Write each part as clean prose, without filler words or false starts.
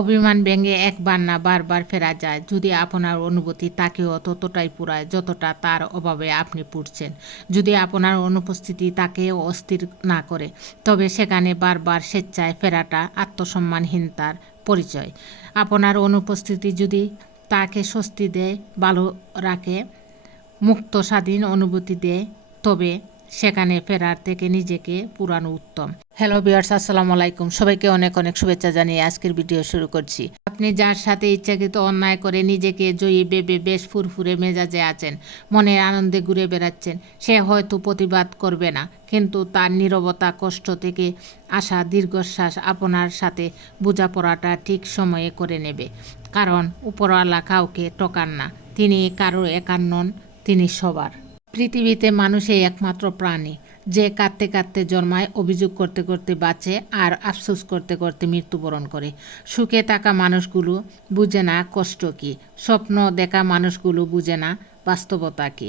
অভিমান ভেঙে একবার না বারবার ফেরা যায় যদি আপনার অনুভূতি তাকেও ততটাই পুরায় যতটা তার অভাবে আপনি পুড়ছেন। যদি আপনার অনুপস্থিতি তাকেও অস্থির না করে, তবে সেখানে বারবার স্বেচ্ছায় ফেরাটা আত্মসম্মানহীনতার পরিচয়। আপনার অনুপস্থিতি যদি তাকে স্বস্তি দেয়, ভালো রাখে, মুক্ত স্বাধীন অনুভূতি দেয়, তবে সেখানে ফেরার থেকে নিজেকে পুরানো উত্তম। হ্যালো ভিউয়ার্স, আসসালামু আলাইকুম। সবাইকে অনেক অনেক শুভেচ্ছা জানিয়ে আজকের ভিডিও শুরু করছি। আপনি যার সাথে ইচ্ছাকৃত অন্যায় করে নিজেকে জয়ী ভেবে বেশ ফুরফুরে মেজাজে আছেন, মনের আনন্দে ঘুরে বেড়াচ্ছেন, সে হয়তো প্রতিবাদ করবে না, কিন্তু তার নীরবতা, কষ্ট থেকে আসা দীর্ঘশ্বাস আপনার সাথে বোঝাপড়াটা ঠিক সময়ে করে নেবে। কারণ উপরওয়ালা কাউকে টকান না, তিনি কারো একার নন, তিনি সবার। পৃথিবীতে মানুষই একমাত্র প্রাণী যে কাঁদতে কাঁদতে জন্মায়, অভিযোগ করতে করতে বাঁচে, আর আফসোস করতে করতে মৃত্যুবরণ করে। সুখে থাকা মানুষগুলো বুঝে না কষ্ট কী, স্বপ্ন দেখা মানুষগুলো বুঝে না বাস্তবতা কী,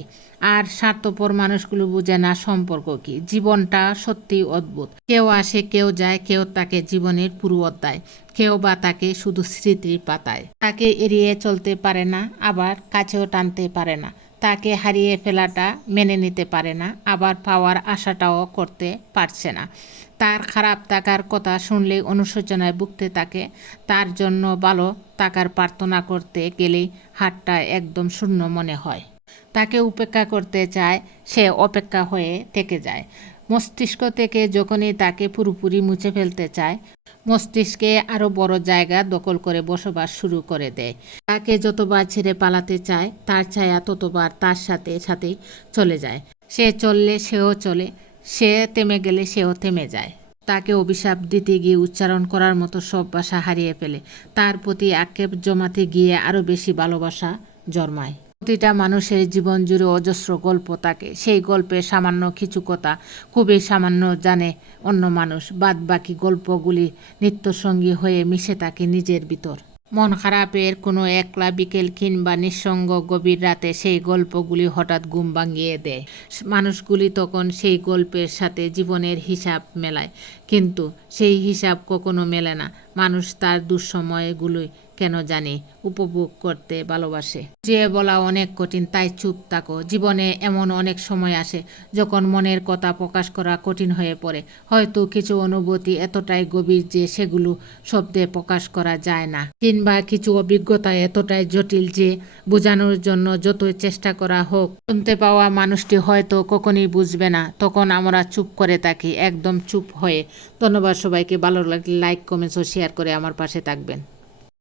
আর স্বার্থপর মানুষগুলো বুঝে না সম্পর্ক কী। জীবনটা সত্যি অদ্ভুত। কেউ আসে, কেউ যায়, কেউ তাকে জীবনের পুরো অধ্যায়, কেউ বা তাকে শুধু স্মৃতির পাতায়। তাকে এড়িয়ে চলতে পারে না, আবার কাছেও টানতে পারে না। তাকে হারিয়ে ফেলাটা মেনে নিতে পারে না, আবার পাওয়ার আশাটাও করতে পারছে না। তার খারাপ থাকার কথা শুনলেই অনুশোচনায় ভুগতে থাকে। তার জন্য ভালো থাকার প্রার্থনা করতে গেলেই হাতটা একদম শূন্য মনে হয়। তাকে উপেক্ষা করতে চায়, সে অপেক্ষা হয়ে থেকে যায়। মস্তিষ্ক থেকে যখনই তাকে পুরোপুরি মুছে ফেলতে চায়, মস্তিষ্কে আরও বড় জায়গা দখল করে বসবাস শুরু করে দেয়। তাকে যতবার ছেড়ে পালাতে চায়, তার ছায়া ততবার তার সাথে সাথেই চলে যায়। সে চললে সেও চলে, সে থেমে গেলে সেও থেমে যায়। তাকে অভিশাপ দিতে গিয়ে উচ্চারণ করার মতো সব ভাষা হারিয়ে ফেলে। তার প্রতি আক্ষেপ জমাতে গিয়ে আরও বেশি ভালোবাসা জন্মায়। প্রতিটা মানুষের জীবন জুড়ে অজস্র গল্প থাকে। সেই গল্পের সামান্য কিছু কথা খুবই সামান্য জানে অন্য মানুষ, বাদ বাকি গল্পগুলি নিত্যসঙ্গী হয়ে মিশে থাকে নিজের ভিতর। মন খারাপের কোনো একলা বিকেল কিংবা নিঃসঙ্গ গভীর রাতে সেই গল্পগুলি হঠাৎ ঘুম ভাঙিয়ে দেয়। মানুষগুলি তখন সেই গল্পের সাথে জীবনের হিসাব মেলায়, কিন্তু সেই হিসাব কখনো মেলে না। মানুষ তার দুঃসময়গুলোই কেন জানি উপভোগ করতে ভালোবাসে। যে বলা অনেক কঠিন, তাই চুপ থাকো। জীবনে এমন অনেক সময় আসে যখন মনের কথা প্রকাশ করা কঠিন হয়ে পড়ে। হয়তো কিছু অনুভূতি এতটাই গভীর যে সেগুলো শব্দে প্রকাশ করা যায় না, কিংবা কিছু অভিজ্ঞতা এতটাই জটিল যে বোঝানোর জন্য যতই চেষ্টা করা হোক, শুনতে পাওয়া মানুষটি হয়তো কখনই বুঝবে না। তখন আমরা চুপ করে থাকি, একদম চুপ হয়ে। ধন্যবাদ সবাইকে। ভালো লাগলে লাইক, কমেন্টস ও শেয়ার করে আমার পাশে থাকবেন।